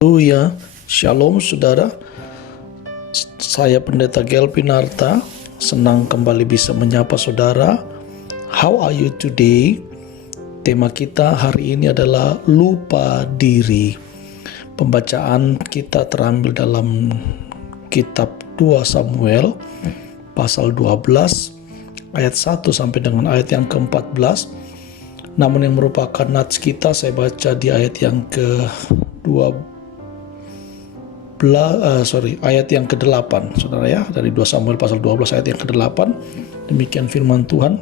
Haleluya, Shalom saudara. Saya Pendeta Gelvin Arta, senang kembali bisa menyapa saudara. How are you today? Tema kita hari ini adalah lupa diri. Pembacaan kita terambil dalam kitab 2 Samuel pasal 12 ayat 1 sampai dengan ayat yang ke-14. Namun yang merupakan nats kita saya baca di ayat yang ayat yang ke-8 saudara ya, dari 2 Samuel pasal 12 ayat yang ke-8. Demikian firman Tuhan.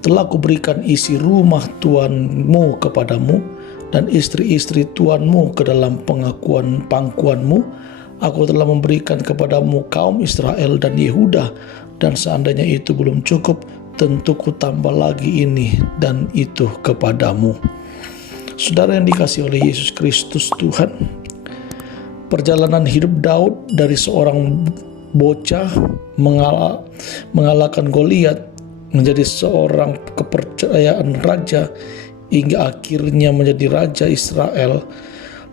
Telah kuberikan isi rumah Tuanmu kepadamu dan istri-istri Tuanmu ke dalam pangkuanmu. Aku telah memberikan kepadamu kaum Israel dan Yehuda, dan seandainya itu belum cukup, tentu ku tambah lagi ini dan itu kepadamu. Saudara yang dikasihi oleh Yesus Kristus Tuhan, perjalanan hidup Daud dari seorang bocah mengalahkan Goliat menjadi seorang kepercayaan raja hingga akhirnya menjadi raja Israel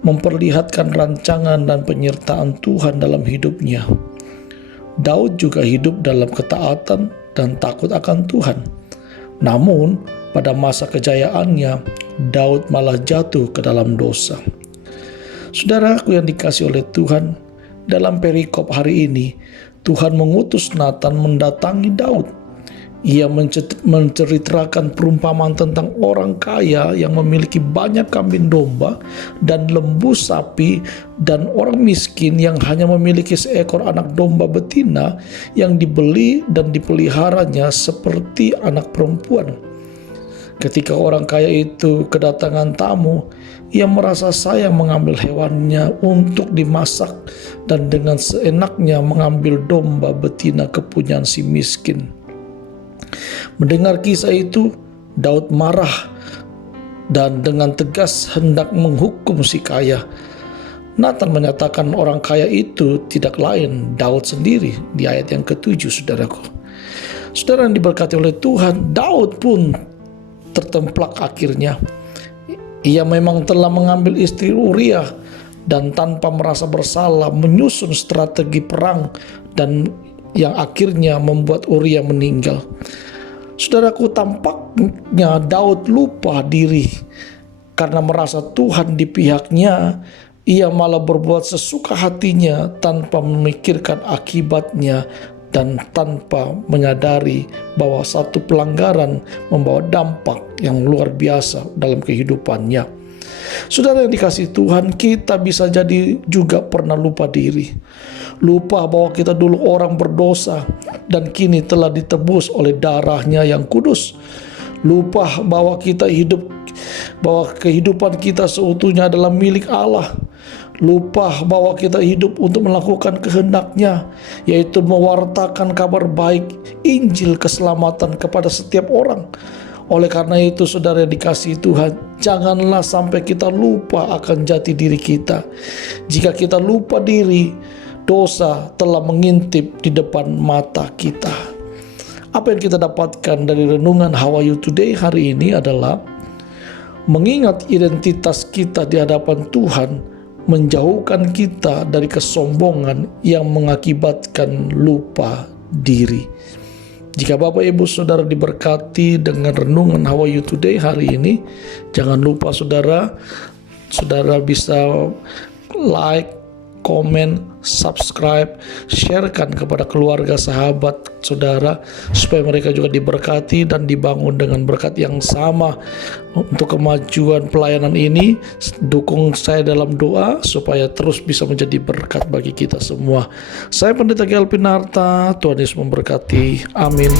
memperlihatkan rancangan dan penyertaan Tuhan dalam hidupnya. Daud juga hidup dalam ketaatan dan takut akan Tuhan. Namun pada masa kejayaannya Daud malah jatuh ke dalam dosa. Saudaraku yang dikasihi oleh Tuhan, dalam perikop hari ini, Tuhan mengutus Nathan mendatangi Daud. Ia menceritakan perumpamaan tentang orang kaya yang memiliki banyak kambing domba dan lembu sapi, dan orang miskin yang hanya memiliki seekor anak domba betina yang dibeli dan dipeliharanya seperti anak perempuan. Ketika orang kaya itu kedatangan tamu, ia merasa sayang mengambil hewannya untuk dimasak dan dengan seenaknya mengambil domba betina kepunyaan si miskin. Mendengar kisah itu, Daud marah dan dengan tegas hendak menghukum si kaya. Nathan menyatakan orang kaya itu tidak lain Daud sendiri di ayat yang ke-7, saudaraku. Saudara yang diberkati oleh Tuhan, Daud pun tertemplak akhirnya. Ia memang telah mengambil istri Uriah dan tanpa merasa bersalah menyusun strategi perang dan yang akhirnya membuat Uriah meninggal. Saudaraku, tampaknya Daud lupa diri karena merasa Tuhan di pihaknya. Ia malah berbuat sesuka hatinya tanpa memikirkan akibatnya dan tanpa menyadari bahwa satu pelanggaran membawa dampak yang luar biasa dalam kehidupannya. Saudara yang dikasihi Tuhan, kita bisa jadi juga pernah lupa diri. Lupa bahwa kita dulu orang berdosa dan kini telah ditebus oleh darahnya yang kudus. Lupa bahwa kehidupan kita seutuhnya adalah milik Allah. Lupa bahwa kita hidup untuk melakukan kehendak-Nya, yaitu mewartakan kabar baik Injil keselamatan kepada setiap orang. Oleh karena itu, saudara yang dikasihi Tuhan, janganlah sampai kita lupa akan jati diri kita. Jika kita lupa diri, dosa telah mengintip di depan mata kita. Apa yang kita dapatkan dari renungan How Are You Today hari ini adalah mengingat identitas kita di hadapan Tuhan menjauhkan kita dari kesombongan yang mengakibatkan lupa diri. Jika Bapak Ibu Saudara diberkati dengan renungan How Are You Today hari ini, jangan lupa saudara bisa like, komen, subscribe, sharekan kepada keluarga, sahabat, saudara, supaya mereka juga diberkati dan dibangun dengan berkat yang sama. Untuk kemajuan pelayanan ini, dukung saya dalam doa supaya terus bisa menjadi berkat bagi kita semua. Saya Pendeta Gelvin Arta, Tuhan Yesus memberkati. Amin.